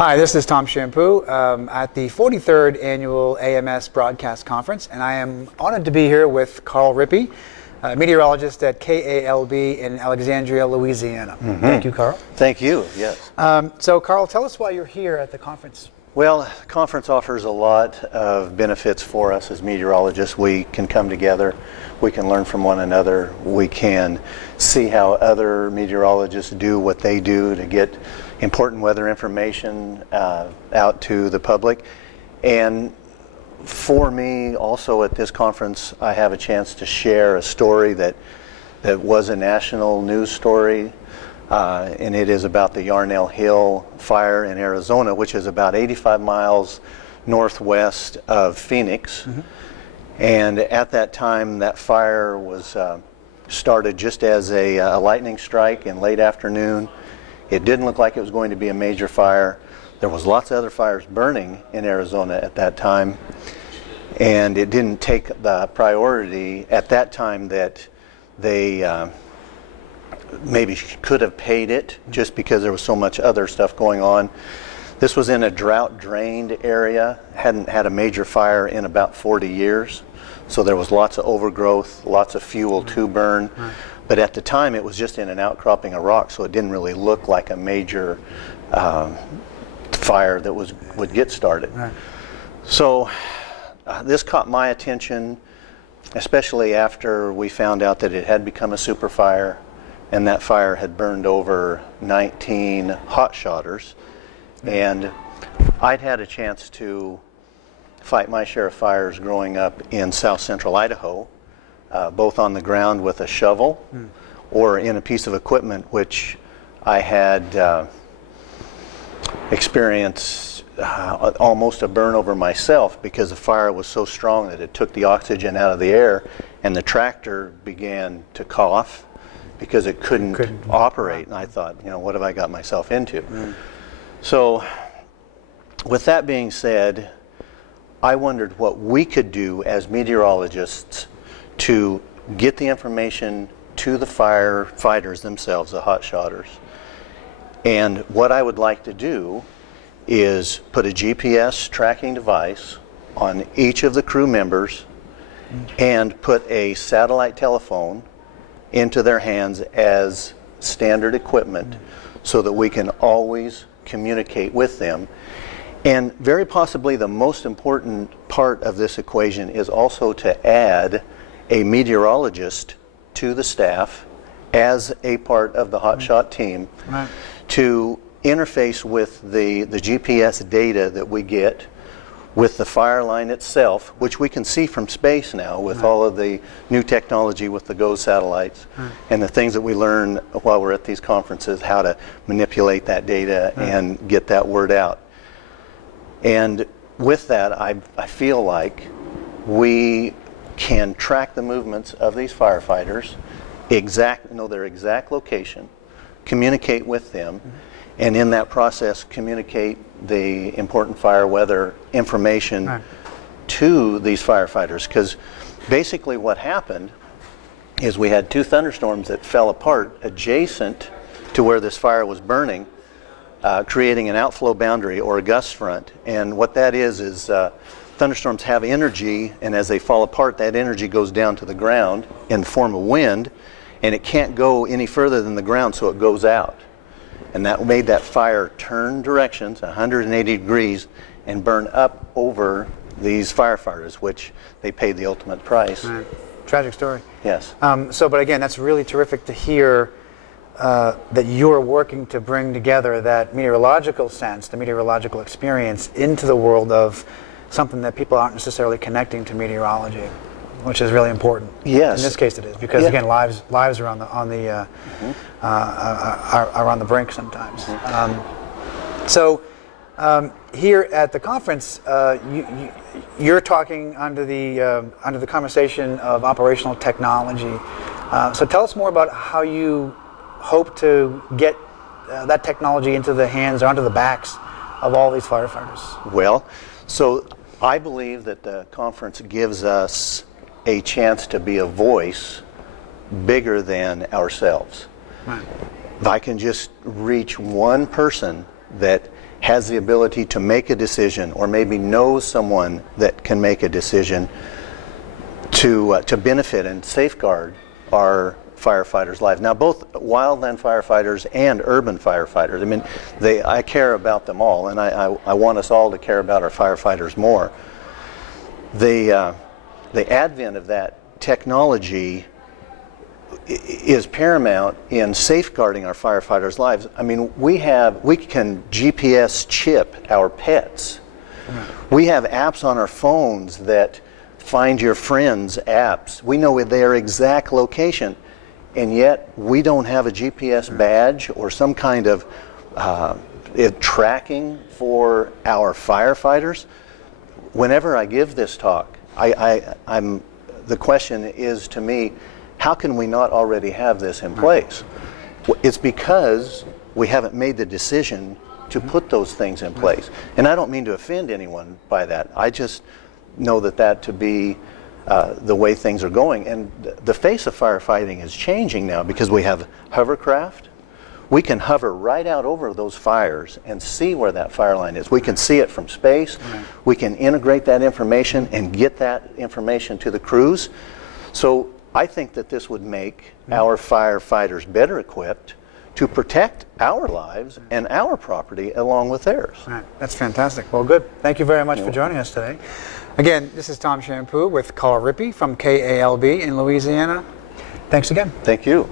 Hi, this is Tom Champoux at the 43rd Annual AMS Broadcast Conference, and I am honored to be here with Carl Rippy, meteorologist at KALB in Alexandria, Louisiana. Mm-hmm. Thank you, Carl. Thank you, yes. So, Carl, tell us why you're here at the conference. Well, the conference offers a lot of benefits for us as meteorologists. We can come together, we can learn from one another, we can see how other meteorologists do what they do to get important weather information out to the public. And for me, also at this conference, I have a chance to share a story that was a national news story. And it is about the Yarnell Hill fire in Arizona, which is about 85 miles northwest of Phoenix. Mm-hmm. And at that time, that fire was started just as a lightning strike in late afternoon. It didn't look like it was going to be a major fire. There was lots of other fires burning in Arizona at that time. And it didn't take the priority at that time that they maybe could have paid it, just because there was so much other stuff going on. This was in a drought-drained area, hadn't had a major fire in about 40 years, so there was lots of overgrowth, lots of fuel to burn. Right. But at the time, it was just in an outcropping of rock, so it didn't really look like a major fire that would get started. Right. So this caught my attention, especially after we found out that it had become a super fire, and that fire had burned over 19 hot shotters. And I'd had a chance to fight my share of fires growing up in south central Idaho, both on the ground with a shovel or in a piece of equipment, which I had experienced almost a burn over myself, because the fire was so strong that it took the oxygen out of the air, and the tractor began to cough because it couldn't operate. And I thought, what have I got myself into? So with that being said, I wondered what we could do as meteorologists to get the information to the firefighters themselves, the hot shotters. And what I would like to do is put a GPS tracking device on each of the crew members and put a satellite telephone into their hands as standard equipment, so that we can always communicate with them. And very possibly the most important part of this equation is also to add a meteorologist to the staff as a part of the hotshot team, right, to interface with the GPS data that we get with the fire line itself, which we can see from space now with right, all of the new technology with the GO satellites, right, and the things that we learn while we're at these conferences, how to manipulate that data, right, and get that word out. And with that, I feel like we can track the movements of these firefighters, know their exact location, communicate with them, and in that process communicate the important fire weather information, right, to these firefighters. Because basically what happened is we had two thunderstorms that fell apart adjacent to where this fire was burning, creating an outflow boundary or a gust front. And what that is thunderstorms have energy, and as they fall apart, that energy goes down to the ground in the form of wind, and it can't go any further than the ground, so it goes out. And that made that fire turn directions 180 degrees and burn up over these firefighters, which they paid the ultimate price. Right. Tragic story. Yes. But again, that's really terrific to hear that you're working to bring together that meteorological sense, the meteorological experience, into the world of something that people aren't necessarily connecting to meteorology, which is really important. Yes. In this case, it is, because again, lives are on the are on the brink sometimes. Here at the conference, you're talking under the conversation of operational technology. So tell us more about how you hope to get that technology into the hands or onto the backs of all these firefighters. Well, so I believe that the conference gives us a chance to be a voice bigger than ourselves. Right. If I can just reach one person that has the ability to make a decision, or maybe knows someone that can make a decision to benefit and safeguard our firefighters' lives. Now, both wildland firefighters and urban firefighters, I mean, I care about them all, and I want us all to care about our firefighters more. The advent of that technology is paramount in safeguarding our firefighters' lives. I mean, we can GPS chip our pets. We have apps on our phones that find your friends apps. We know their exact location, and yet we don't have a GPS badge or some kind of tracking for our firefighters. Whenever I give this talk, the question is to me, how can we not already have this in place? It's because we haven't made the decision to put those things in place. And I don't mean to offend anyone by that. I just know that to be the way things are going. And the face of firefighting is changing now because we have hovercraft. We can hover right out over those fires and see where that fire line is. We can see it from space. We can integrate that information and get that information to the crews. So I think that this would make our firefighters better equipped to protect our lives and our property along with theirs. Right. That's fantastic. Well, good. Thank you very much for joining us today. Again, this is Tom Champoux with Caller Rippy from KALB in Louisiana. Thanks again. Thank you.